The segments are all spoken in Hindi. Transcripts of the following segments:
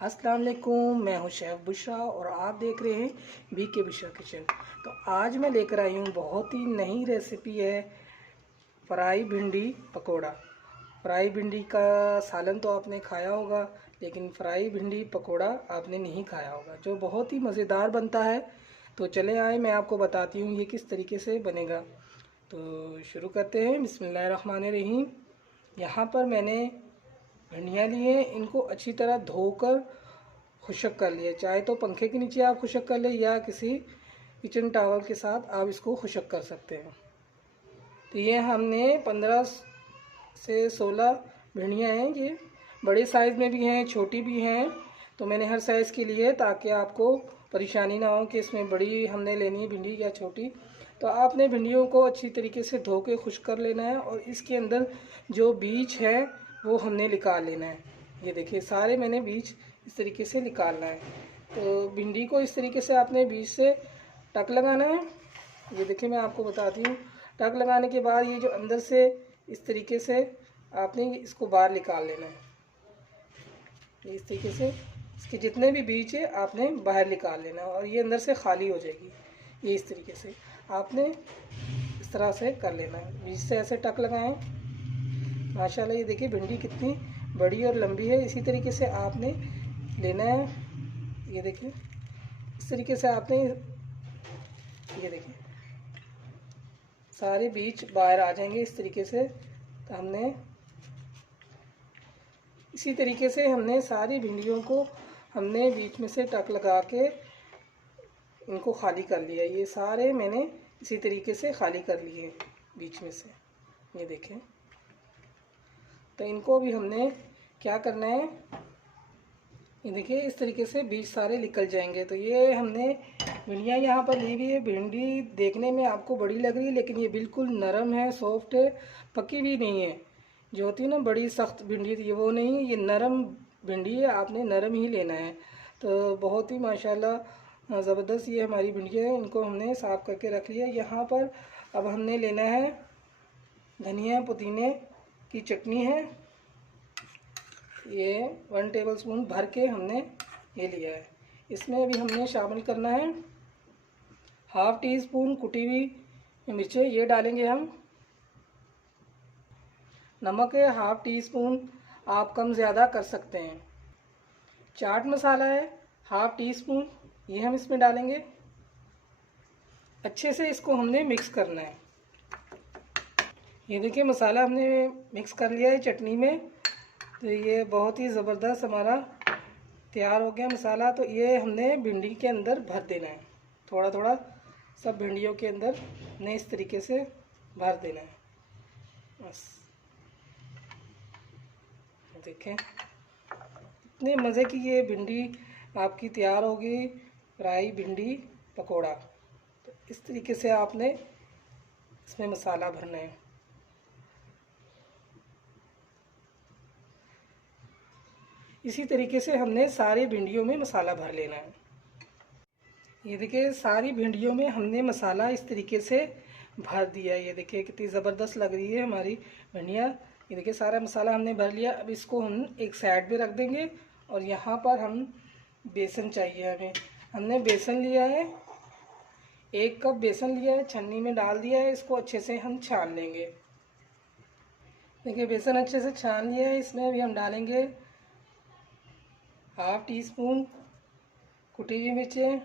अस्सलाम वालेकुम, मैं हूं शेफ़ बुशरा और आप देख रहे हैं BK बुशरा किचन। तो आज मैं लेकर आई हूं बहुत ही नई रेसिपी है, फ्राई भिंडी पकोड़ा। फ्राई भिंडी का सालन तो आपने खाया होगा, लेकिन फ्राई भिंडी पकोड़ा आपने नहीं खाया होगा, जो बहुत ही मज़ेदार बनता है। तो चले आए, मैं आपको बताती हूँ ये किस तरीके से बनेगा। तो शुरू करते हैं। बिस्मिल्लाहिर्रहमानिर्रहीम। यहाँ पर मैंने भिंडियाँ लिए, इनको अच्छी तरह धोकर खुशक कर लिए। चाहे तो पंखे के नीचे आप खुशक कर ले या किसी किचन टॉवल के साथ आप इसको खुशक कर सकते हैं। तो ये हमने 15 से 16 भिंडियाँ हैं। ये बड़े साइज़ में भी हैं, छोटी भी हैं। तो मैंने हर साइज़ के लिए, ताकि आपको परेशानी ना हो कि इसमें बड़ी हमने लेनी है भिंडी या छोटी। तो आपने भिंडियों को अच्छी तरीके से धो के खुश्क कर लेना है और इसके अंदर जो बीज है वो हमने निकाल लेना है। ये देखिए, सारे मैंने बीज इस तरीके से निकालना है। तो भिंडी को इस तरीके से आपने बीज से टक लगाना है। ये देखिए, मैं आपको बताती हूँ। टक लगाने के बाद ये जो अंदर से इस तरीके से आपने इसको बाहर निकाल लेना है। इस तरीके से इसके जितने भी बीज है आपने बाहर निकाल लेना है और ये अंदर से खाली हो जाएगी। ये इस तरीके से आपने इस तरह से कर लेना है। बीज से ऐसे टक लगाएं। माशाल्लाह, ये देखिए भिंडी कितनी बड़ी और लंबी है। इसी तरीके से आपने लेना है। ये देखिए, इस तरीके से आपने, ये देखिए सारे बीज बाहर आ जाएंगे इस तरीके से। तो हमने इसी तरीके से हमने सारी भिंडियों को हमने बीच में से टक लगा के इनको खाली कर लिया। ये सारे मैंने इसी तरीके से खाली कर लिए बीच में से। ये देखें। तो इनको भी हमने क्या करना है, ये देखिए इस तरीके से बीज सारे निकल जाएंगे। तो ये हमने भिंडियाँ यहाँ पर ली हुई है। भिंडी देखने में आपको बड़ी लग रही है, लेकिन ये बिल्कुल नरम है, सॉफ्ट है, पकी भी नहीं है। जो होती है ना बड़ी सख्त भिंडी, ये वो नहीं है, ये नरम भिंडी है। आपने नरम ही लेना है। तो बहुत ही माशाल्लाह ज़बरदस्त ये हमारी भिंडियाँ हैं। इनको हमने साफ़ करके रख लिया। यहाँ पर अब हमने लेना है धनिया पुदीने की चटनी है। ये 1 टेबलस्पून भर के हमने ये लिया है। इसमें अभी हमने शामिल करना है ½ टीस्पून कुटी हुई मिर्चें, ये डालेंगे हम। नमक है ½ टीस्पून, आप कम ज़्यादा कर सकते हैं। चाट मसाला है ½ टीस्पून, ये हम इसमें डालेंगे। अच्छे से इसको हमने मिक्स करना है। ये देखिए, मसाला हमने मिक्स कर लिया है चटनी में। तो ये बहुत ही ज़बरदस्त हमारा तैयार हो गया मसाला। तो ये हमने भिंडी के अंदर भर देना है, थोड़ा थोड़ा सब भिंडियों के अंदर हमने इस तरीके से भर देना है। बस देखें, इतने मज़े की ये भिंडी आपकी तैयार होगी, फ्राई भिंडी पकोड़ा। तो इस तरीके से आपने इसमें मसाला भरना है। इसी तरीके से हमने सारी भिंडियों में मसाला भर लेना है। ये देखिए, सारी भिंडियों में हमने मसाला इस तरीके से भर दिया। ये देखिए कितनी ज़बरदस्त लग रही है हमारी भिंडियाँ। ये देखिए, सारा मसाला हमने भर लिया। अब इसको हम एक साइड पे रख देंगे और यहाँ पर हम बेसन चाहिए हमें। हमने बेसन लिया है, 1 कप बेसन लिया है, छन्नी में डाल दिया है। इसको अच्छे से हम छान लेंगे। देखिए, बेसन अच्छे से छान लिया है। इसमें भी हम डालेंगे ½ टीस्पून कुटी हुई मिर्चें,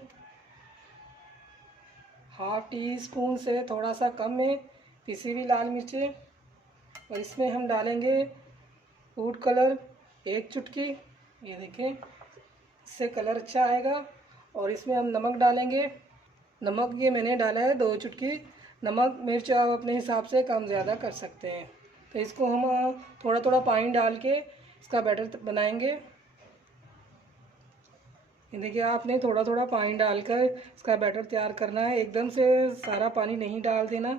½ टीस्पून से थोड़ा सा कम में पिसी हुई लाल मिर्चें, और इसमें हम डालेंगे फूड कलर 1 चुटकी। ये देखें, इससे कलर अच्छा आएगा। और इसमें हम नमक डालेंगे। नमक ये मैंने डाला है 2 चुटकी। नमक मिर्च आप अपने हिसाब से कम ज़्यादा कर सकते हैं। तो इसको हम थोड़ा थोड़ा पानी डाल के इसका बैटर बनाएंगे। ये देखिए, आपने थोड़ा थोड़ा पानी डालकर इसका बैटर तैयार करना है। एकदम से सारा पानी नहीं डाल देना,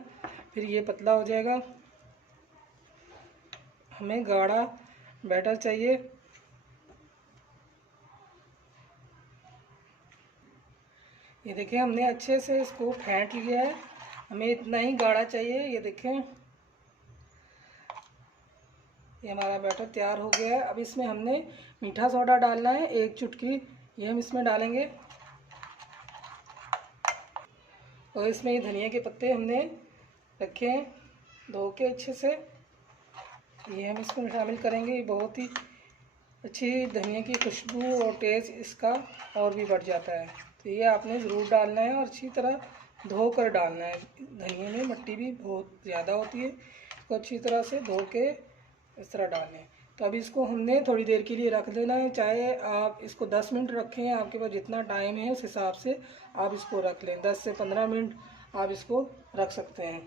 फिर ये पतला हो जाएगा। हमें गाढ़ा बैटर चाहिए। ये देखिए, हमने अच्छे से इसको फेंट लिया है। हमें इतना ही गाढ़ा चाहिए। ये देखें, ये ये हमारा बैटर तैयार हो गया है। अब इसमें हमने मीठा सोडा डालना है, 1 चुटकी ये हम इसमें डालेंगे। और इसमें ये धनिया के पत्ते हमने रखे हैं धो के अच्छे से, ये हम इसमें शामिल करेंगे। ये बहुत ही अच्छी धनिया की खुशबू और टेस्ट इसका और भी बढ़ जाता है। तो ये आपने ज़रूर डालना है और अच्छी तरह धो कर डालना है। धनिया में मिट्टी भी बहुत ज़्यादा होती है, इसको अच्छी तरह से धो के इस तरह डालें। तो अब इसको हमने थोड़ी देर के लिए रख देना है, चाहे आप इसको 10 मिनट रखें, आपके पास जितना टाइम है उस हिसाब से आप इसको रख लें। 10 से 15 मिनट आप इसको रख सकते हैं।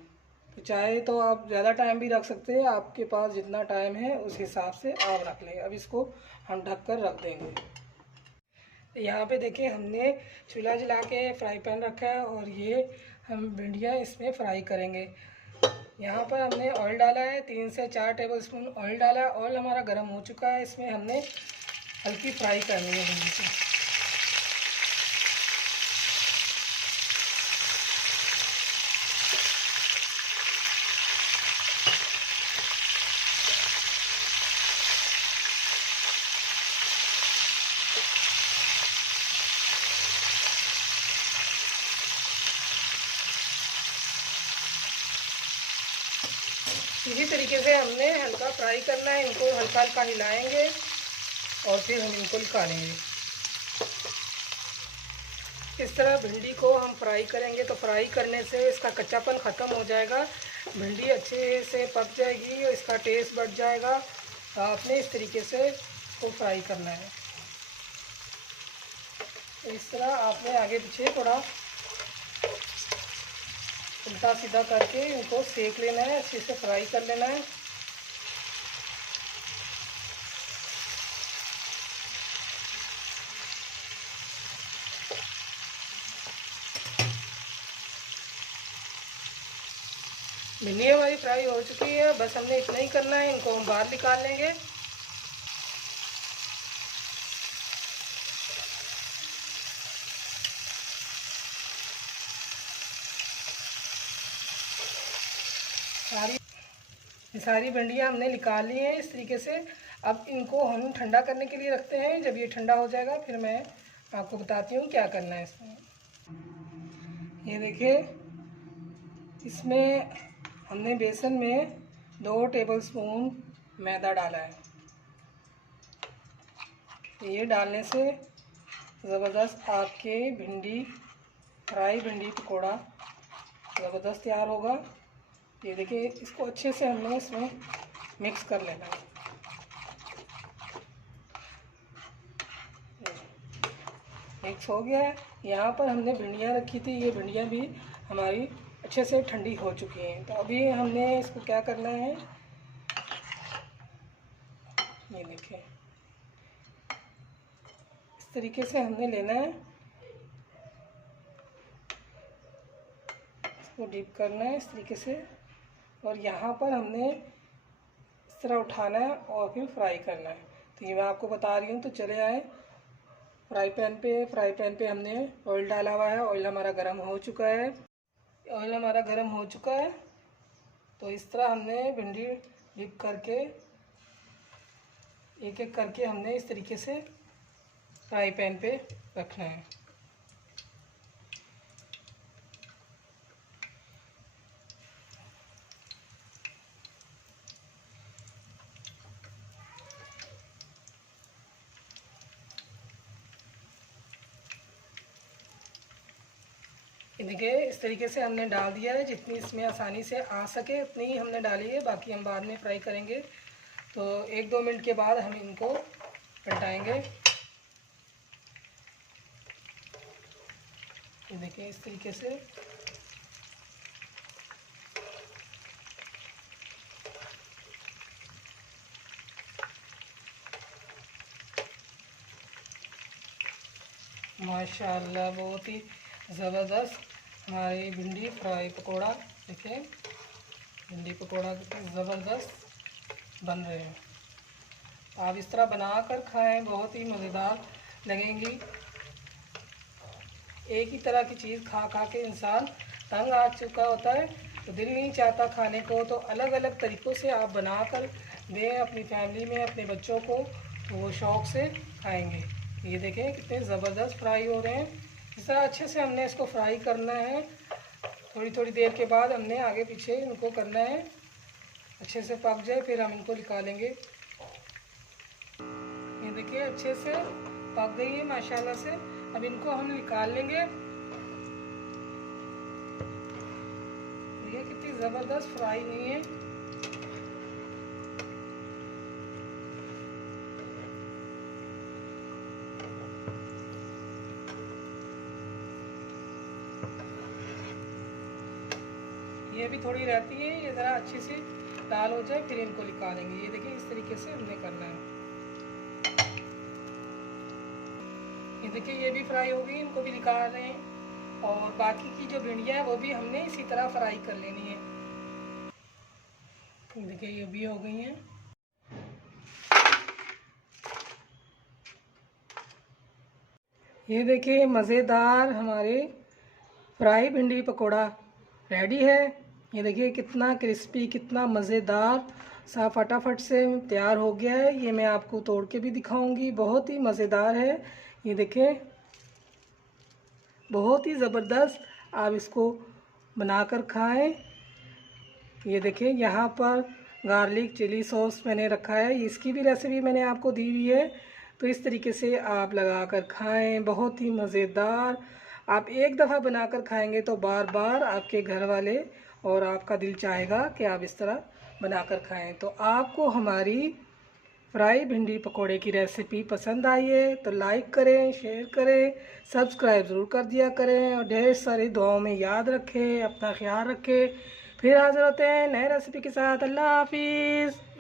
तो चाहे तो आप ज़्यादा टाइम भी रख सकते हैं, आपके पास जितना टाइम है उस हिसाब से आप रख लें। अब इसको हम ढक कर रख देंगे। यहाँ पे देखिए हमने चूल्हा जला के फ्राई पैन रखा है और ये हम भिंडियाँ इसमें फ्राई करेंगे। यहाँ पर हमने ऑयल डाला है, 3 से 4 टेबलस्पून ऑयल डाला है। ऑयल हमारा गर्म हो चुका है, इसमें हमने हल्की फ्राई करनी है भिंडी को। इसी तरीके से हमने हल्का फ्राई करना है, इनको हल्का हल्का हिलाएंगे और फिर हम इनको निकालेंगे। इस तरह भिंडी को हम फ्राई करेंगे तो फ्राई करने से इसका कच्चापन ख़त्म हो जाएगा, भिंडी अच्छे से पक जाएगी और इसका टेस्ट बढ़ जाएगा। तो आपने इस तरीके से इसको फ्राई करना है। इस तरह आपने आगे पीछे थोड़ा उल्टा सीधा करके इनको सेक लेना है, अच्छे से फ्राई कर लेना है। भिंडी हमारी फ्राई हो चुकी है, बस हमने इतना ही करना है, इनको हम बाहर निकाल लेंगे। सारी भिंडियाँ हमने निकाल ली हैं इस तरीके से। अब इनको हम ठंडा करने के लिए रखते हैं। जब ये ठंडा हो जाएगा फिर मैं आपको बताती हूँ क्या करना है इसमें। ये देखिए, इसमें हमने बेसन में 2 टेबलस्पून मैदा डाला है। ये डालने से ज़बरदस्त आपके फ्राई भिंडी पकौड़ा ज़बरदस्त तैयार होगा। ये देखिए, इसको अच्छे से हमने इसमें मिक्स कर लेना है। मिक्स हो गया है। यहाँ पर हमने भिंडियाँ रखी थी, ये भिंडियाँ भी हमारी अच्छे से ठंडी हो चुकी हैं। तो अभी हमने इसको क्या करना है, ये देखिए इस तरीके से हमने लेना है, इसको डीप करना है इस तरीके से। और यहाँ पर हमने इस तरह उठाना है और फिर फ्राई करना है। तो ये मैं आपको बता रही हूँ। तो चले आए फ्राई पैन पे हमने ऑयल डाला हुआ है। ऑयल हमारा गर्म हो चुका है, तो इस तरह हमने भिंडी डिप करके एक एक करके हमने इस तरीके से फ्राई पैन पे रखना है। देखिए, इस तरीके से हमने डाल दिया है। जितनी इसमें आसानी से आ सके उतनी ही हमने डाली है, बाकी हम बाद में फ्राई करेंगे। तो 1-2 मिनट के बाद हम इनको पलटाएंगे। ये देखिए इस तरीके से। माशाल्लाह, बहुत ही ज़बरदस्त हमारी भिंडी फ्राई पकोड़ा, देखिए भिंडी पकोड़ा कितनी ज़बरदस्त बन रहे हैं। आप इस तरह बना कर खाएँ, बहुत ही मज़ेदार लगेंगी। एक ही तरह की चीज़ खा खा के इंसान तंग आ चुका होता है, तो दिल नहीं चाहता खाने को। तो अलग अलग तरीक़ों से आप बनाकर दें अपनी फैमिली में, अपने बच्चों को, तो वो शौक़ से खाएंगे। ये देखें कितने ज़बरदस्त फ्राई हो रहे हैं। इस तरह अच्छे से हमने इसको फ्राई करना है। थोड़ी थोड़ी देर के बाद हमने आगे पीछे इनको करना है, अच्छे से पक जाए फिर हम इनको निकालेंगे। ये देखिए अच्छे से पक गई है माशाल्लाह से। अब इनको हम निकाल लेंगे। ये कितनी ज़बरदस्त फ्राई हुई है। ये भी थोड़ी रहती है, ये ज़रा अच्छी सी लाल हो जाए फिर इनको निकालेंगे। ये देखिए इस तरीके से हमने करना है। ये देखिए ये भी फ्राई हो गई, इनको भी निकाल रहे हैं। और बाकी की जो भिंडियाँ हैं वो भी हमने इसी तरह फ्राई कर लेनी है। देखिए ये भी हो गई हैं। ये देखिए मज़ेदार हमारे फ्राई भिंडी पकोड़ा रेडी है। ये देखिए कितना क्रिस्पी, कितना मज़ेदार सा फटाफट से तैयार हो गया है। ये मैं आपको तोड़ के भी दिखाऊंगी, बहुत ही मज़ेदार है। ये देखें बहुत ही ज़बरदस्त, आप इसको बनाकर खाएं। ये देखिए यहाँ पर गार्लिक चिली सॉस मैंने रखा है, इसकी भी रेसिपी मैंने आपको दी हुई है। तो इस तरीके से आप लगाकर खाएं, बहुत ही मज़ेदार। आप एक दफ़ा बनाकर खाएंगे तो बार बार आपके घर वाले और आपका दिल चाहेगा कि आप इस तरह बनाकर खाएं। तो आपको हमारी फ्राई भिंडी पकोड़े की रेसिपी पसंद आई है तो लाइक करें, शेयर करें, सब्सक्राइब ज़रूर कर दिया करें और ढेर सारी दुआओं में याद रखें। अपना ख्याल रखें। फिर हाज़िर होते हैं नए रेसिपी के साथ। अल्लाह हाफिज़।